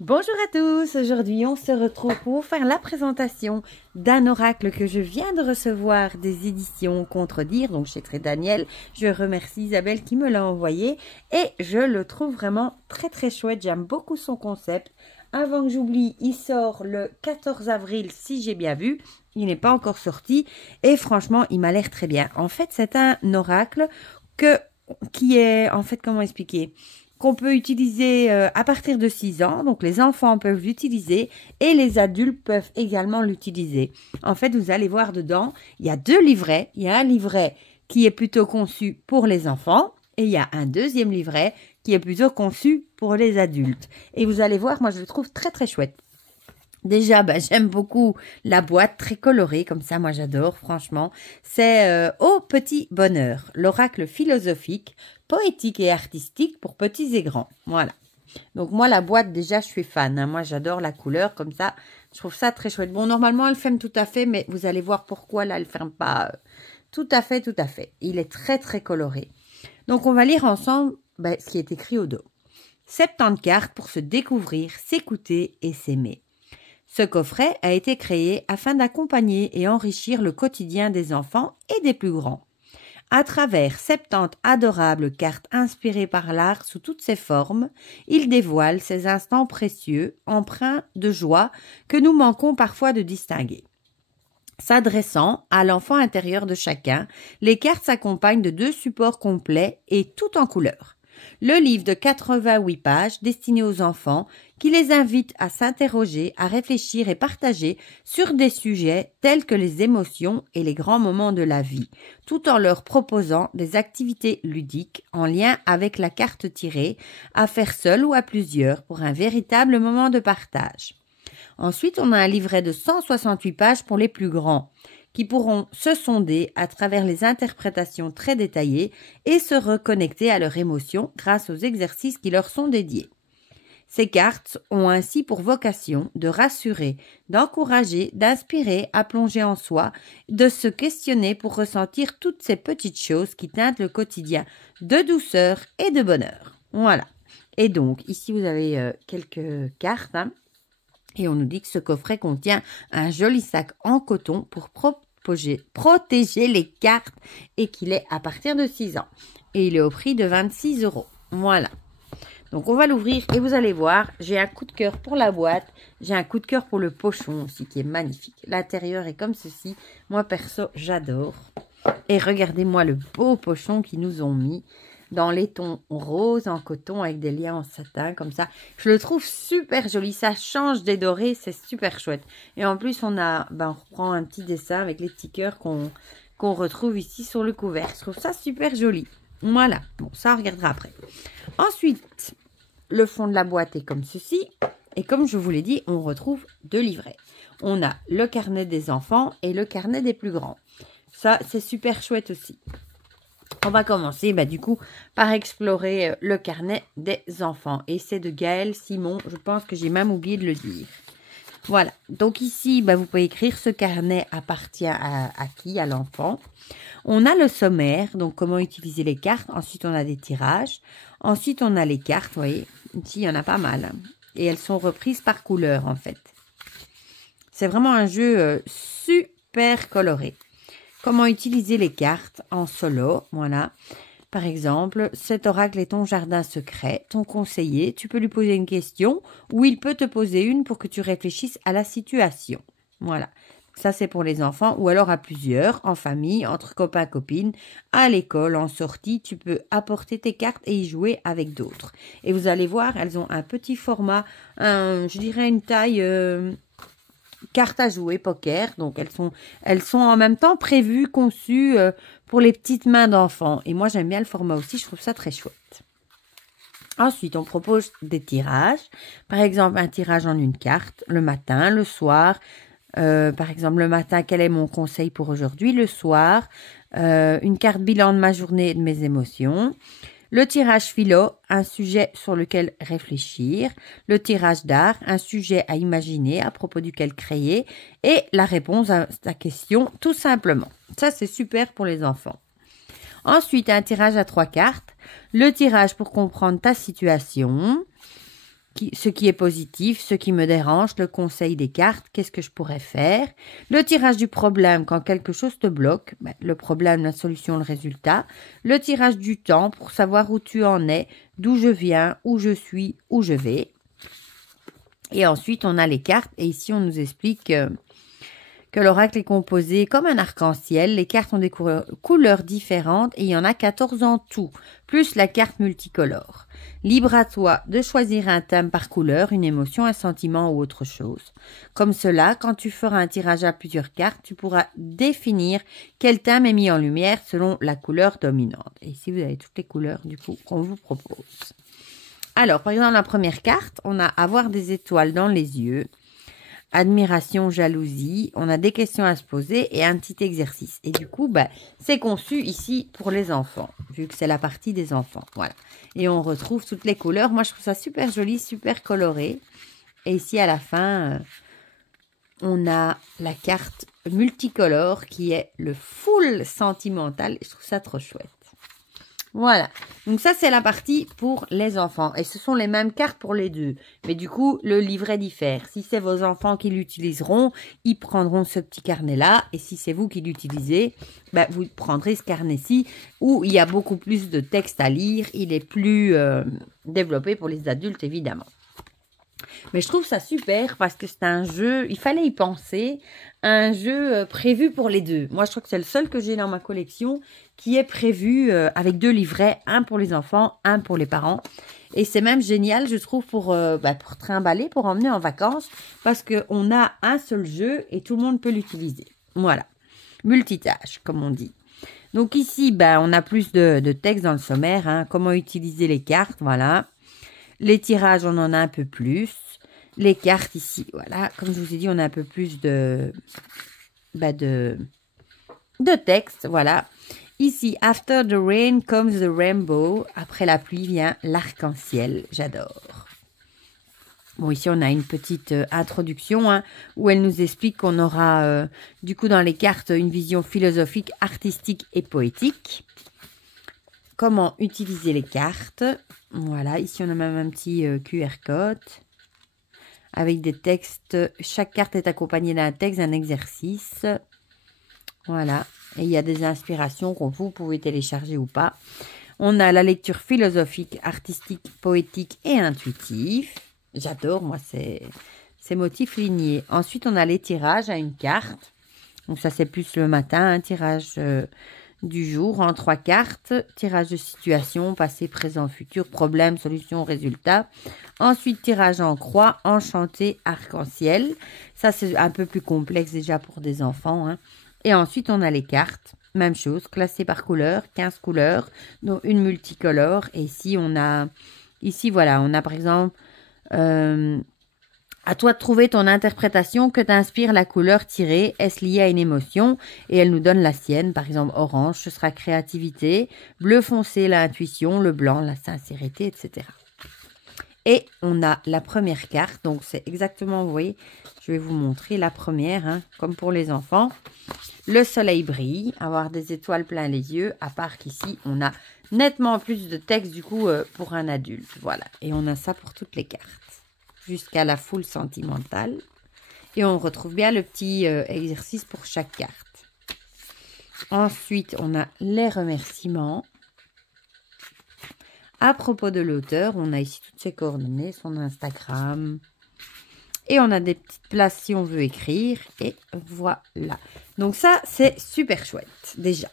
Bonjour à tous, aujourd'hui on se retrouve pour faire la présentation d'un oracle que je viens de recevoir des éditions Contredire, donc chez Très Daniel. Je remercie Isabelle qui me l'a envoyé et je le trouve vraiment très chouette, j'aime beaucoup son concept. Avant que j'oublie, il sort le 14 avril si j'ai bien vu, il n'est pas encore sorti et franchement il m'a l'air très bien. En fait c'est un oracle qui est, en fait comment expliquer, qu'on peut utiliser à partir de 6 ans. Donc, les enfants peuvent l'utiliser et les adultes peuvent également l'utiliser. En fait, vous allez voir dedans, il y a 2 livrets. Il y a un livret qui est plutôt conçu pour les enfants et il y a un deuxième livret qui est plutôt conçu pour les adultes. Et vous allez voir, moi, je le trouve très chouette. Déjà, j'aime beaucoup la boîte très colorée, comme ça, moi j'adore, franchement. C'est Au petit bonheur, l'oracle philosophique, poétique et artistique pour petits et grands. Voilà. Donc moi, la boîte, déjà, je suis fan. Hein. Moi, j'adore la couleur, comme ça. Je trouve ça très chouette. Bon, normalement, elle ferme tout à fait, mais vous allez voir pourquoi, là, elle ferme pas tout à fait. Il est très coloré. Donc, on va lire ensemble ce qui est écrit au dos. 70 cartes pour se découvrir, s'écouter et s'aimer. Ce coffret a été créé afin d'accompagner et enrichir le quotidien des enfants et des plus grands. À travers 70 adorables cartes inspirées par l'art sous toutes ses formes, il dévoile ces instants précieux, empreints de joie que nous manquons parfois de distinguer. S'adressant à l'enfant intérieur de chacun, les cartes s'accompagnent de 2 supports complets et tout en couleur. Le livre de 88 pages destiné aux enfants qui les invite à s'interroger, à réfléchir et partager sur des sujets tels que les émotions et les grands moments de la vie, tout en leur proposant des activités ludiques en lien avec la carte tirée, à faire seul ou à plusieurs pour un véritable moment de partage. Ensuite, on a un livret de 168 pages pour les plus grands, qui pourront se sonder à travers les interprétations très détaillées et se reconnecter à leurs émotions grâce aux exercices qui leur sont dédiés. Ces cartes ont ainsi pour vocation de rassurer, d'encourager, d'inspirer à plonger en soi, de se questionner pour ressentir toutes ces petites choses qui teintent le quotidien de douceur et de bonheur. Voilà. Et donc, ici vous avez quelques cartes, hein. Et on nous dit que ce coffret contient un joli sac en coton pour protéger les cartes et qu'il est à partir de 6 ans. Et il est au prix de 26 €. Voilà. Donc on va l'ouvrir et vous allez voir, j'ai un coup de cœur pour la boîte. J'ai un coup de cœur pour le pochon aussi qui est magnifique. L'intérieur est comme ceci. Moi perso, j'adore. Et regardez-moi le beau pochon qu'ils nous ont mis dans les tons roses en coton avec des liens en satin comme ça. Je le trouve super joli, ça change des dorés, c'est super chouette. Et en plus on reprend un petit dessin avec les petits cœurs qu'on retrouve ici sur le couvercle. Je trouve ça super joli. Voilà, bon ça on regardera après. Ensuite, le fond de la boîte est comme ceci. Et comme je vous l'ai dit, on retrouve 2 livrets. On a le carnet des enfants et le carnet des plus grands. Ça, c'est super chouette aussi. On va commencer du coup par explorer le carnet des enfants. Et c'est de Gaël Simon. Je pense que j'ai même oublié de le dire. Voilà. Donc ici, vous pouvez écrire ce carnet appartient à qui? À l'enfant. On a le sommaire, donc comment utiliser les cartes. Ensuite, on a des tirages. Ensuite, on a les cartes. Vous voyez, ici, il y en a pas mal. Et elles sont reprises par couleur en fait. C'est vraiment un jeu super coloré. Comment utiliser les cartes en solo, voilà. Par exemple, cet oracle est ton jardin secret, ton conseiller. Tu peux lui poser une question ou il peut te poser une pour que tu réfléchisses à la situation. Voilà. Ça, c'est pour les enfants ou alors à plusieurs, en famille, entre copains, copines, à l'école, en sortie. Tu peux apporter tes cartes et y jouer avec d'autres. Et vous allez voir, elles ont un petit format, je dirais une taille... cartes à jouer, poker, donc elles sont en même temps prévues, conçues pour les petites mains d'enfants. Et moi, j'aime bien le format aussi, je trouve ça très chouette. Ensuite, on propose des tirages. Par exemple, un tirage en une carte, le matin, le soir. Par exemple, le matin, quel est mon conseil pour aujourd'hui? Le soir, une carte bilan de ma journée et de mes émotions. Le tirage philo, un sujet sur lequel réfléchir. Le tirage d'art, un sujet à imaginer, à propos duquel créer. Et la réponse à ta question, tout simplement. Ça, c'est super pour les enfants. Ensuite, un tirage à 3 cartes. Le tirage pour comprendre ta situation. ce qui est positif, ce qui me dérange, le conseil des cartes, qu'est-ce que je pourrais faire, le tirage du problème quand quelque chose te bloque, le problème, la solution, le résultat, le tirage du temps pour savoir où tu en es, d'où je viens, où je suis, où je vais. Et ensuite, on a les cartes et ici, on nous explique que l'oracle est composé comme un arc-en-ciel. Les cartes ont des couleurs différentes et il y en a 14 en tout, plus la carte multicolore. Libre à toi de choisir un thème par couleur, une émotion, un sentiment ou autre chose. Comme cela, quand tu feras un tirage à plusieurs cartes, tu pourras définir quel thème est mis en lumière selon la couleur dominante. Et ici, vous avez toutes les couleurs du coup qu'on vous propose. Alors, par exemple, la première carte, on a avoir des étoiles dans les yeux. Admiration, jalousie, on a des questions à se poser et un petit exercice. Et du coup, c'est conçu ici pour les enfants, vu que c'est la partie des enfants. Voilà. Et on retrouve toutes les couleurs. Moi, je trouve ça super joli, super coloré. Et ici, à la fin, on a la carte multicolore qui est le full sentimental. Je trouve ça trop chouette. Voilà, donc ça c'est la partie pour les enfants et ce sont les mêmes cartes pour les deux, mais du coup le livret diffère. Si c'est vos enfants qui l'utiliseront, ils prendront ce petit carnet là et si c'est vous qui l'utilisez, vous prendrez ce carnet-ci où il y a beaucoup plus de texte à lire, il est plus développé pour les adultes évidemment. Mais je trouve ça super parce que c'est un jeu, il fallait y penser, un jeu prévu pour les deux. Moi, je crois que c'est le seul que j'ai dans ma collection qui est prévu avec 2 livrets, un pour les enfants, un pour les parents. Et c'est même génial, je trouve, pour trimballer, pour emmener en vacances parce qu'on a un seul jeu et tout le monde peut l'utiliser. Voilà, multitâche, comme on dit. Donc ici, on a plus de texte dans le sommaire, comment utiliser les cartes, voilà. Les tirages, on en a un peu plus. Les cartes ici, voilà. Comme je vous ai dit, on a un peu plus de texte, voilà. Ici, after the rain comes the rainbow. Après la pluie vient l'arc-en-ciel. J'adore. Bon, ici, on a une petite introduction où elle nous explique qu'on aura, du coup, dans les cartes, une vision philosophique, artistique et poétique. Comment utiliser les cartes. Voilà, ici, on a même un petit QR code avec des textes. Chaque carte est accompagnée d'un texte, d'un exercice. Voilà, et il y a des inspirations que vous pouvez télécharger ou pas. On a la lecture philosophique, artistique, poétique et intuitif. J'adore, moi, ces motifs lignés. Ensuite, on a les tirages à une carte. Donc, ça, c'est plus le matin, un tirage du jour en 3 cartes. Tirage de situation, passé, présent, futur, problème, solution, résultat. Ensuite, tirage en croix, enchanté, arc-en-ciel. Ça, c'est un peu plus complexe déjà pour des enfants. Et ensuite, on a les cartes. Même chose, classées par couleur, 15 couleurs, dont une multicolore. Et ici, on a par exemple, à toi de trouver ton interprétation que t'inspire la couleur tirée. Est-ce lié à une émotion? Et elle nous donne la sienne. Par exemple, orange, ce sera créativité. Bleu foncé, l'intuition. Le blanc, la sincérité, etc. Et on a la première carte. Donc, c'est exactement, vous voyez, je vais vous montrer la première, comme pour les enfants. Le soleil brille, avoir des étoiles plein les yeux. À part qu'ici, on a nettement plus de texte, du coup, pour un adulte. Voilà. Et on a ça pour toutes les cartes. Jusqu'à la foule sentimentale. Et on retrouve bien le petit exercice pour chaque carte. Ensuite, on a les remerciements. À propos de l'auteur, on a ici toutes ses coordonnées, son Instagram. Et on a des petites places si on veut écrire. Et voilà. Donc ça, c'est super chouette, déjà.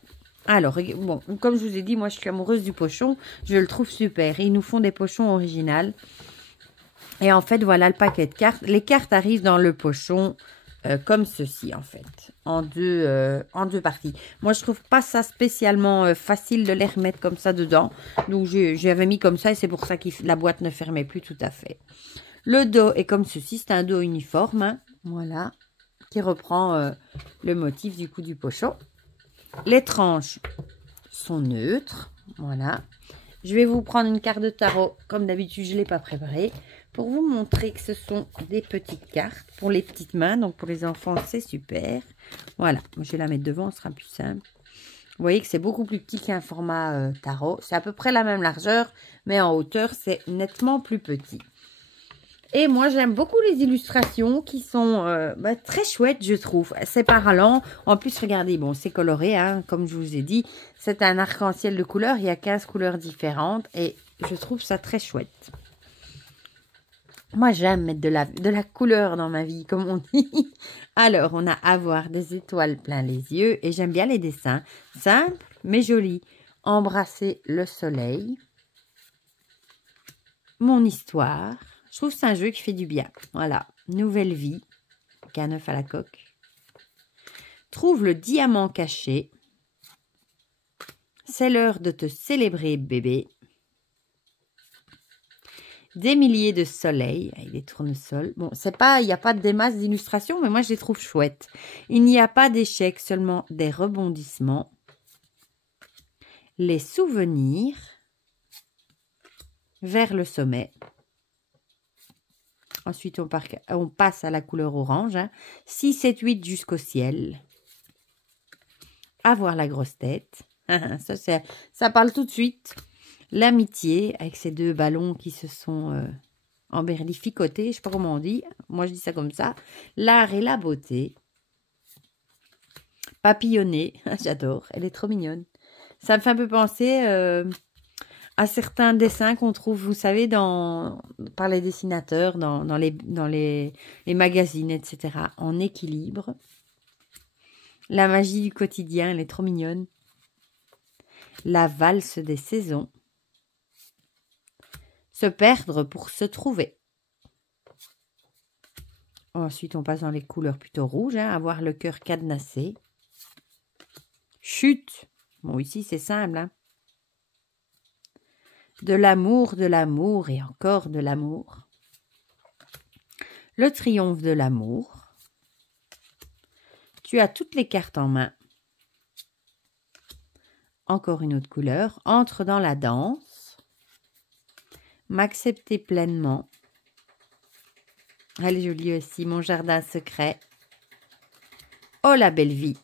Alors, bon, comme je vous ai dit, moi, je suis amoureuse du pochon. Je le trouve super. Ils nous font des pochons originaux. Et en fait, voilà le paquet de cartes. Les cartes arrivent dans le pochon comme ceci, en fait. En deux parties. Moi, je trouve pas ça spécialement facile de les remettre comme ça dedans. Donc, j'avais mis comme ça et c'est pour ça que la boîte ne fermait plus tout à fait. Le dos est comme ceci. C'est un dos uniforme. Voilà. Qui reprend le motif du coup du pochon. Les tranches sont neutres. Voilà. Je vais vous prendre une carte de tarot. Comme d'habitude, je ne l'ai pas préparée. Pour vous montrer que ce sont des petites cartes pour les petites mains. Donc, pour les enfants, c'est super. Voilà. Je vais la mettre devant, ce sera plus simple. Vous voyez que c'est beaucoup plus petit qu'un format tarot. C'est à peu près la même largeur, mais en hauteur, c'est nettement plus petit. Et moi, j'aime beaucoup les illustrations qui sont très chouettes, je trouve. C'est parlant. En plus, regardez, bon, c'est coloré, hein, comme je vous ai dit. C'est un arc-en-ciel de couleurs. Il y a 15 couleurs différentes. Et je trouve ça très chouette. Moi, j'aime mettre de la couleur dans ma vie, comme on dit. Alors, on a avoir des étoiles plein les yeux. Et j'aime bien les dessins. Simples, mais jolis. Embrasser le soleil. Mon histoire. Je trouve que c'est un jeu qui fait du bien. Voilà. Nouvelle vie. Qu'un œuf à la coque. Trouve le diamant caché. C'est l'heure de te célébrer, bébé. Des milliers de soleils avec des tournesols. Bon, c'est pas, il n'y a pas des masses d'illustrations, mais moi je les trouve chouettes. Il n'y a pas d'échecs, seulement des rebondissements. Les souvenirs vers le sommet. Ensuite, on passe à la couleur orange. Hein. 6, 7, 8 jusqu'au ciel. Avoir la grosse tête. Ça parle tout de suite. L'amitié, avec ces deux ballons qui se sont emberlificotés. Je ne sais pas comment on dit. Moi, je dis ça comme ça. L'art et la beauté. Papillonner. J'adore. Elle est trop mignonne. Ça me fait un peu penser à certains dessins qu'on trouve, vous savez, par les dessinateurs, dans les magazines, etc. En équilibre. La magie du quotidien, elle est trop mignonne. La valse des saisons. Se perdre pour se trouver. Ensuite, on passe dans les couleurs plutôt rouges. Hein, avoir le cœur cadenassé. Chute. Bon, ici, c'est simple. Hein. De l'amour et encore de l'amour. Le triomphe de l'amour. Tu as toutes les cartes en main. Encore une autre couleur. Entre dans la danse. M'accepter pleinement. Elle est jolie aussi. Mon jardin secret. Oh, la belle vie.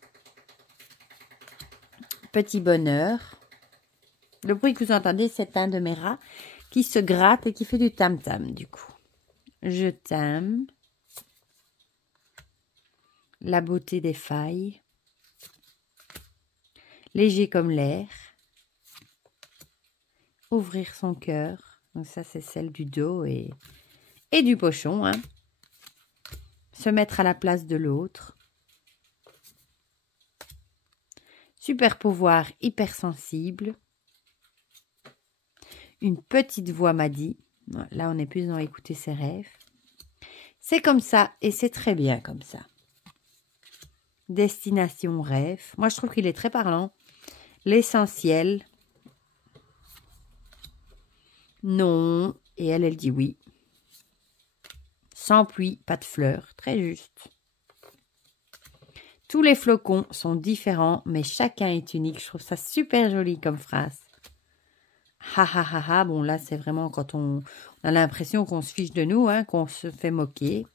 Petit bonheur. Le bruit que vous entendez, c'est un de mes rats qui se gratte et qui fait du tam-tam, du coup. Je t'aime. La beauté des failles. Léger comme l'air. Ouvrir son cœur. Donc ça, c'est celle du dos et du pochon. Hein. Se mettre à la place de l'autre. Super pouvoir hypersensible. Une petite voix m'a dit. Là, on est plus dans écouter ses rêves. C'est comme ça et c'est très bien comme ça. Destination rêve. Moi, je trouve qu'il est très parlant. L'essentiel. Non. Et elle dit oui. Sans pluie, pas de fleurs. Très juste. Tous les flocons sont différents, mais chacun est unique. Je trouve ça super joli comme phrase. Ha ha ha ha. Bon, là, c'est vraiment quand on a l'impression qu'on se fiche de nous, hein, qu'on se fait moquer.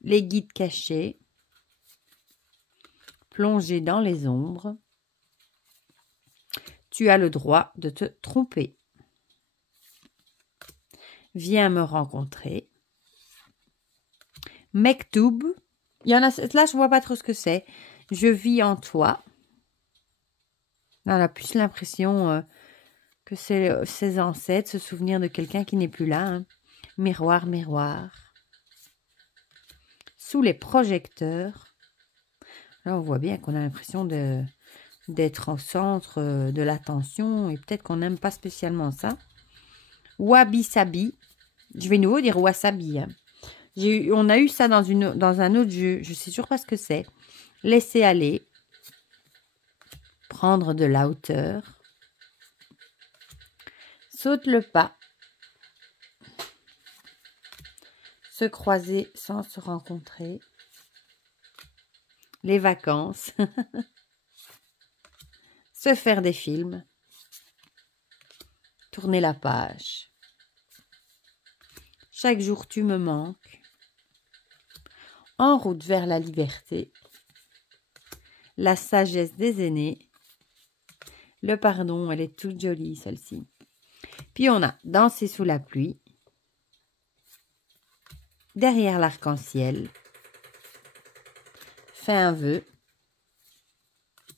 Les guides cachés. Plonger dans les ombres. Tu as le droit de te tromper. Viens me rencontrer. Mektoub. Il y en a, là, je vois pas trop ce que c'est. Je vis en toi. On a plus l'impression que c'est ses ancêtres, se souvenir de quelqu'un qui n'est plus là. Hein. Miroir, miroir. Sous les projecteurs. Là, on voit bien qu'on a l'impression d'être au centre de l'attention et peut-être qu'on n'aime pas spécialement ça. Wabi-sabi. Je vais nouveau dire wasabi. Hein. On a eu ça dans un autre jeu. Je ne sais toujours pas ce que c'est. Laisser aller. Prendre de la hauteur. Saute le pas. Se croiser sans se rencontrer. Les vacances. Se faire des films. Tourner la page. Chaque jour tu me manques. En route vers la liberté. La sagesse des aînés. Le pardon, elle est toute jolie celle-ci. Puis on a Danser sous la pluie. derrière l'arc-en-ciel. Fais un vœu.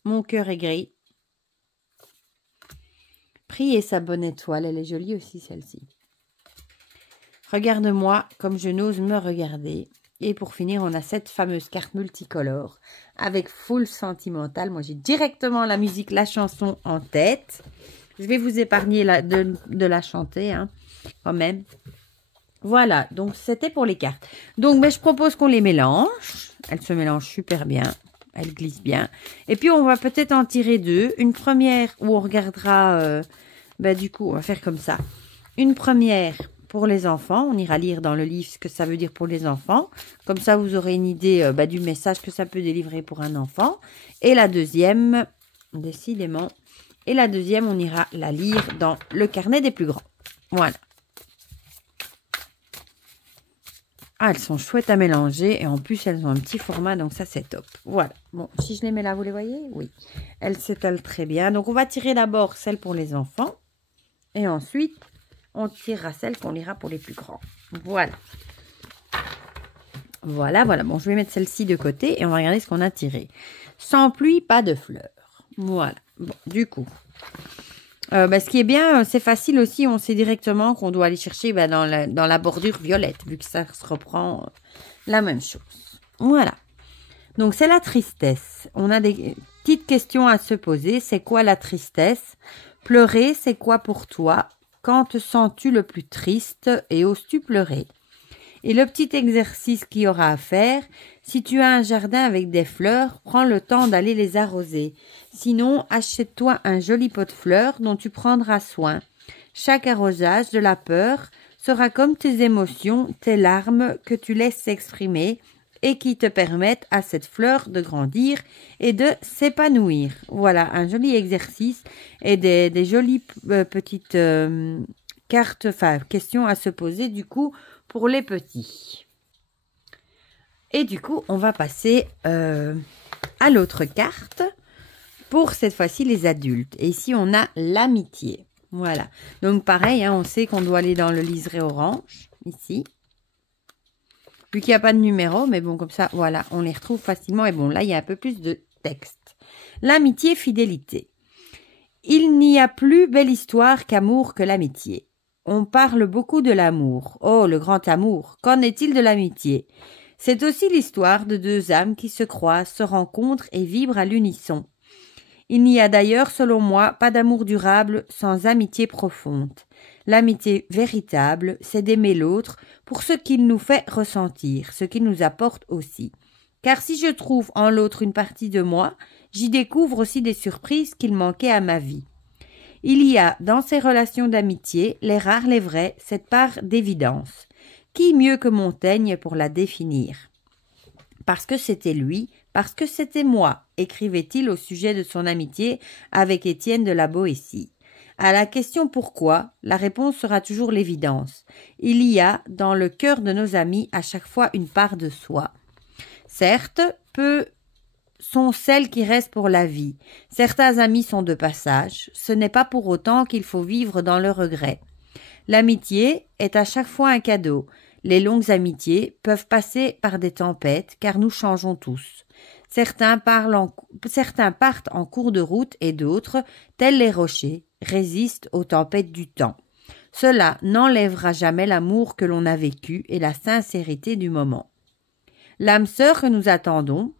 Mon cœur est gris. Priez sa bonne étoile, elle est jolie aussi celle-ci. Regarde-moi comme je n'ose me regarder. Et pour finir, on a cette fameuse carte multicolore avec full sentimental. Moi, j'ai directement la musique, la chanson en tête. Je vais vous épargner de la chanter, hein, quand même. Voilà, donc c'était pour les cartes. Donc, je propose qu'on les mélange. Elles se mélangent super bien. Elles glissent bien. Et puis, on va peut-être en tirer deux. Une première où on regardera... du coup, on va faire comme ça. Une première pour les enfants. On ira lire dans le livre ce que ça veut dire pour les enfants. Comme ça, vous aurez une idée du message que ça peut délivrer pour un enfant. Et la deuxième, décidément... Et la deuxième, on ira la lire dans le carnet des plus grands. Voilà. Ah, elles sont chouettes à mélanger. Et en plus, elles ont un petit format. Donc ça, c'est top. Voilà. Bon, si je les mets là, vous les voyez? Oui. Elles s'étalent très bien. Donc, on va tirer d'abord celle pour les enfants. Et ensuite, on tirera celle qu'on lira pour les plus grands. Voilà. Voilà, voilà. Bon, je vais mettre celle-ci de côté. Et on va regarder ce qu'on a tiré. Sans pluie, pas de fleurs. Voilà. Bon, du coup, ce qui est bien, c'est facile aussi. On sait directement qu'on doit aller chercher dans la bordure violette, vu que ça se reprend la même chose. Voilà. Donc, c'est la tristesse. On a des petites questions à se poser. C'est quoi la tristesse? Pleurer, c'est quoi pour toi? Quand te sens-tu le plus triste et oses-tu pleurer? Et le petit exercice qu'il y aura à faire, si tu as un jardin avec des fleurs, prends le temps d'aller les arroser. Sinon, achète-toi un joli pot de fleurs dont tu prendras soin. Chaque arrosage de la peur sera comme tes émotions, tes larmes que tu laisses s'exprimer et qui te permettent à cette fleur de grandir et de s'épanouir. Voilà, un joli exercice et des jolies petites cartes, questions à se poser du coup pour les petits. Et du coup, on va passer à l'autre carte pour cette fois-ci les adultes. Et ici, on a l'amitié. Voilà. Donc, pareil, on sait qu'on doit aller dans le liseré orange, ici. Vu qu'il n'y a pas de numéro, mais bon, comme ça, voilà, on les retrouve facilement. Et bon, là, il y a un peu plus de texte. L'amitié, fidélité. Il n'y a plus belle histoire qu'amour que l'amitié. On parle beaucoup de l'amour. Oh, le grand amour. Qu'en est-il de l'amitié? C'est aussi l'histoire de deux âmes qui se croisent, se rencontrent et vibrent à l'unisson. Il n'y a d'ailleurs, selon moi, pas d'amour durable sans amitié profonde. L'amitié véritable, c'est d'aimer l'autre pour ce qu'il nous fait ressentir, ce qu'il nous apporte aussi. Car si je trouve en l'autre une partie de moi, j'y découvre aussi des surprises qu'il manquait à ma vie. Il y a, dans ces relations d'amitié, les rares, les vrais, cette part d'évidence. Qui mieux que Montaigne pour la définir? Parce que c'était lui, parce que c'était moi, écrivait-il au sujet de son amitié avec Étienne de la Boétie. À la question pourquoi, la réponse sera toujours l'évidence. Il y a, dans le cœur de nos amis, à chaque fois une part de soi. Certes, peu sont celles qui restent pour la vie. Certains amis sont de passage. Ce n'est pas pour autant qu'il faut vivre dans le regret. L'amitié est à chaque fois un cadeau. Les longues amitiés peuvent passer par des tempêtes, car nous changeons tous. Certains partent en cours de route et d'autres, tels les rochers, résistent aux tempêtes du temps. Cela n'enlèvera jamais l'amour que l'on a vécu et la sincérité du moment. L'âme sœur que nous attendons,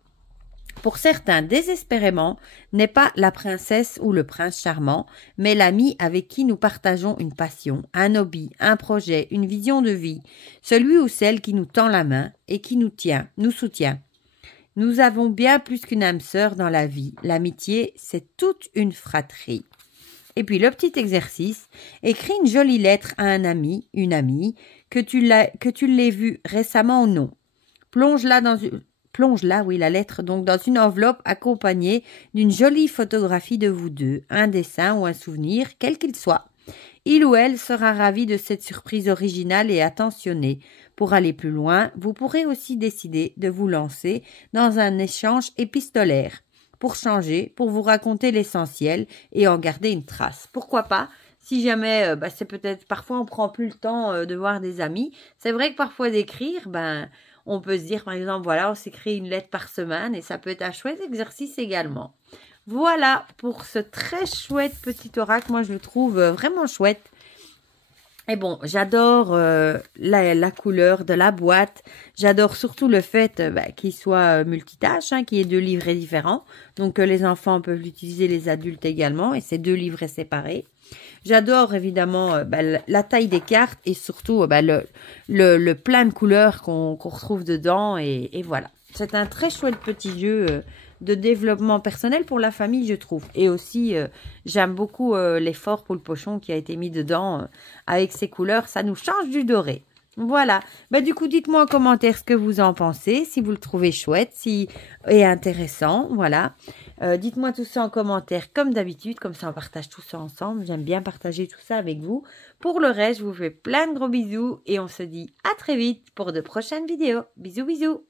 pour certains désespérément, n'est pas la princesse ou le prince charmant, mais l'ami avec qui nous partageons une passion, un hobby, un projet, une vision de vie, celui ou celle qui nous tend la main et qui nous soutient. Nous avons bien plus qu'une âme sœur dans la vie. L'amitié, c'est toute une fratrie. Et puis le petit exercice, écris une jolie lettre à un ami, une amie, que tu l'aies vu récemment ou non. Plonge-la, la lettre, donc dans une enveloppe accompagnée d'une jolie photographie de vous deux, un dessin ou un souvenir, quel qu'il soit. Il ou elle sera ravi de cette surprise originale et attentionnée. Pour aller plus loin, vous pourrez aussi décider de vous lancer dans un échange épistolaire. Pour changer, pour vous raconter l'essentiel et en garder une trace. Pourquoi pas? Si jamais, c'est peut-être, parfois on prend plus le temps de voir des amis. C'est vrai que parfois d'écrire, on peut se dire par exemple, voilà, on s'écrit une lettre par semaine et ça peut être un chouette exercice également. Voilà pour ce très chouette petit oracle. Moi, je le trouve vraiment chouette. Et bon, j'adore la couleur de la boîte. J'adore surtout le fait qu'il soit multitâche, qu'il y ait 2 livrets différents. Donc, les enfants peuvent l'utiliser, les adultes également. Et c'est 2 livrets séparés. J'adore évidemment la taille des cartes et surtout le plein de couleurs qu'on retrouve dedans. Et voilà, c'est un très chouette petit jeu de développement personnel pour la famille, je trouve. Et aussi, j'aime beaucoup l'effort pour le pochon qui a été mis dedans avec ces couleurs. Ça nous change du doré. Voilà. Du coup, dites-moi en commentaire ce que vous en pensez, si vous le trouvez chouette, et intéressant. Voilà. Dites-moi tout ça en commentaire comme d'habitude. Comme ça, on partage tout ça ensemble. J'aime bien partager tout ça avec vous. Pour le reste, je vous fais plein de gros bisous et on se dit à très vite pour de prochaines vidéos. Bisous, bisous.